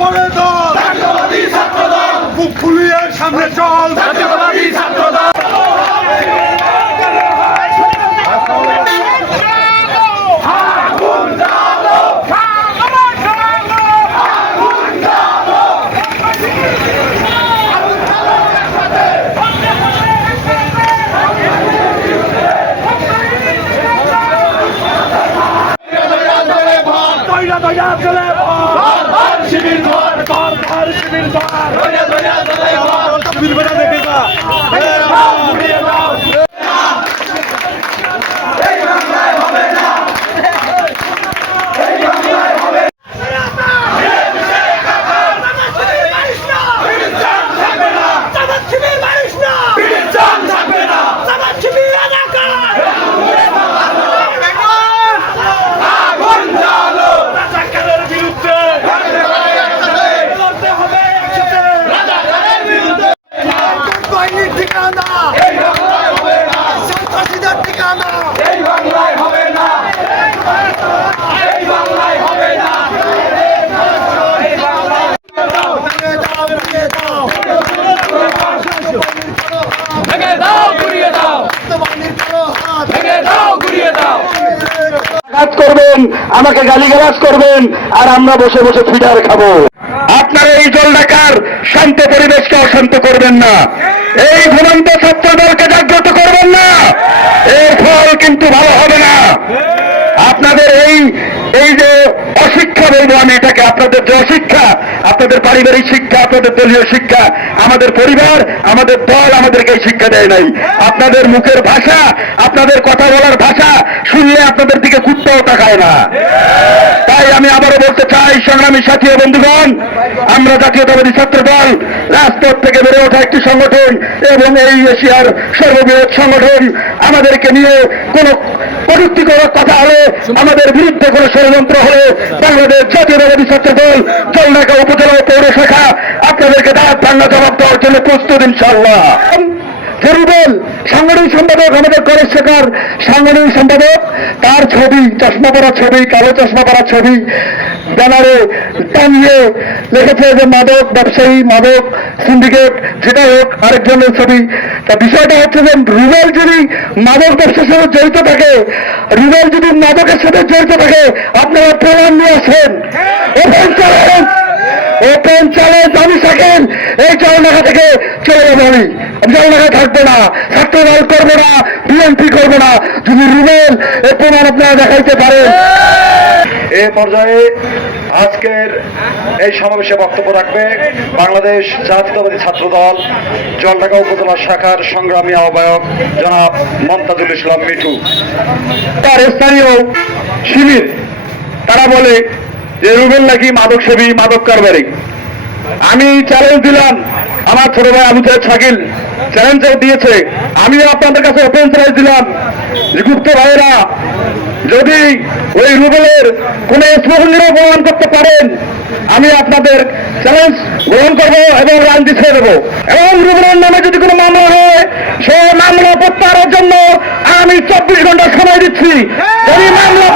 পরে দল জাতীয়বাদী ছাত্রদল, বুক ফুলিয়ে সামনে চল জাতীয়বাদী ছাত্রদল। শিবির ধর, শিবির ধর ধরে ধরে ধরে ধর, শিবির বেড়া দেখে যা ঘুরিয়ে দাও। এই বাংলায় হবে না, এই বাংলায় হবে না। বিড়ির চান থাকবে না, বিড়ির চান থাকবে না। আগুন জ্বালো, রাজাকারের বিরুদ্ধে লড়তে হবে একসাথে রাজাকারের বিরুদ্ধে। বাহিনীর ঠিকানা এই বাংলায় হবে না, সন্ত্রাসীদের ঠিকানা এই বাংলায় হবে না, এই বাংলায় হবে না। এই বাংলায় ভেঙে দাও ভেঙে দাও ভেঙে দাও, ঘুরিয়ে দাও, বাহিনীর কালো হাত ভেঙে দাও, ঘুরিয়ে দাও। কাজ করবেন, আমাকে গালিগালাজ করবেন, আর আমরা বসে বসে ফিডার খাবো। আপনারা এই জল ঢাকার শান্ত পরিবেশকে অশান্ত করবেন না, এই ঘুমন্ত ছাত্রদলকে জাগ্রত করবেন না, এর ফল কিন্তু ভালো হবে না। আপনাদের এই যে অশিক্ষা বলবো আমি এটাকে, আপনাদের যে অশিক্ষা, আপনাদের পারিবারিক শিক্ষা, আপনাদের দলীয় শিক্ষা, আমাদের পরিবার, আমাদের দল আমাদেরকে এই শিক্ষা দেয় নাই। আপনাদের মুখের ভাষা, আপনাদের কথা বলার ভাষা শুনলে আপনাদের দিকে কুত্তাও তাকায় না। তাই আমি আবারও বলতে চাই, সংগ্রামী সাথী ও বন্ধুগণ, আমরা জাতীয়তাবাদী ছাত্র দল রাজপথ থেকে বেড়ে ওঠা একটি সংগঠন এবং এই এশিয়ার সর্ববৃহৎ সংগঠন। আমাদেরকে নিয়ে কোনো কটূক্তি করার কথা হলে, আমাদের বিরুদ্ধে কোনো ষড়যন্ত্র হলে, বাংলাদেশ জাতীয়তাবাদী ছাত্র দল জলঢাকা উপজেলা ও পৌর শাখা আপনাদেরকে দাঁত ভাঙা জবাব দেওয়ার জন্য প্রস্তুত ইনশাআল্লাহ। ফেরুবেল সাংগঠনিক সম্পাদক, আমাদের কলেজ শাখার সাংগঠনিক সম্পাদক, তার ছবি, চশমা পরা ছবি, কালো চশমা পরা ছবি ব্যানারে টাঙিয়ে লিখেছে যে মাদক ব্যবসায়ী, মাদক সিন্ডিকেট, যেটা হোক আরেকজনের ছবি। তা বিষয়টা হচ্ছে যে রুবেল যদি মাদক ব্যবসার সাথে জড়িত থাকে, রুবেল যদি মাদকের সাথে জড়িত থাকে, আপনারা প্রমাণ নিয়ে আসেন। ওপেন চ্যালেঞ্জ আমি থাকেন, এই জলঢাকা থেকে চলে যাবো। আমি জলঢাকা থাকবো না, ছাত্রদল করবো না, বিএনপি করবো না, যদি রুবেল এ প্রমাণ আপনারা দেখাইতে পারেন। এ পর্যায়ে আজকের এই সমাবেশে বক্তব্য রাখবে বাংলাদেশ জাতীয়তাবাদী ছাত্রদল জলঢাকা উপজেলা শাখার সংগ্রামী আহ্বায়ক জনাব মমতাজুল ইসলাম মিঠু। তার স্থানীয় শিবির তারা বলে যে রুবেল নাকি মাদক সেবী, মাদক কারবারি। আমি চ্যালেঞ্জ দিলাম, আমার ছোট ভাই আবু সাহেব শাকিল চ্যালেঞ্জ দিয়েছে, আমিও আপনাদের কাছে ওপেন চ্যালেঞ্জ দিলাম, গুপ্ত ভাইয়েরা যদি ওই রুবেলের কোন স্মোকিং প্রমাণ করতে পারেন, আমি আপনাদের চ্যালেঞ্জ গ্রহণ করবো এবং রাজনীতি ছেড়ে দেবো। এবং রুবেলের নামে যদি কোনো মামলা হয়, সেই মামলা প্রত্যাহারের জন্য আমি 24 ঘন্টা সময় দিচ্ছি। যদি মামলা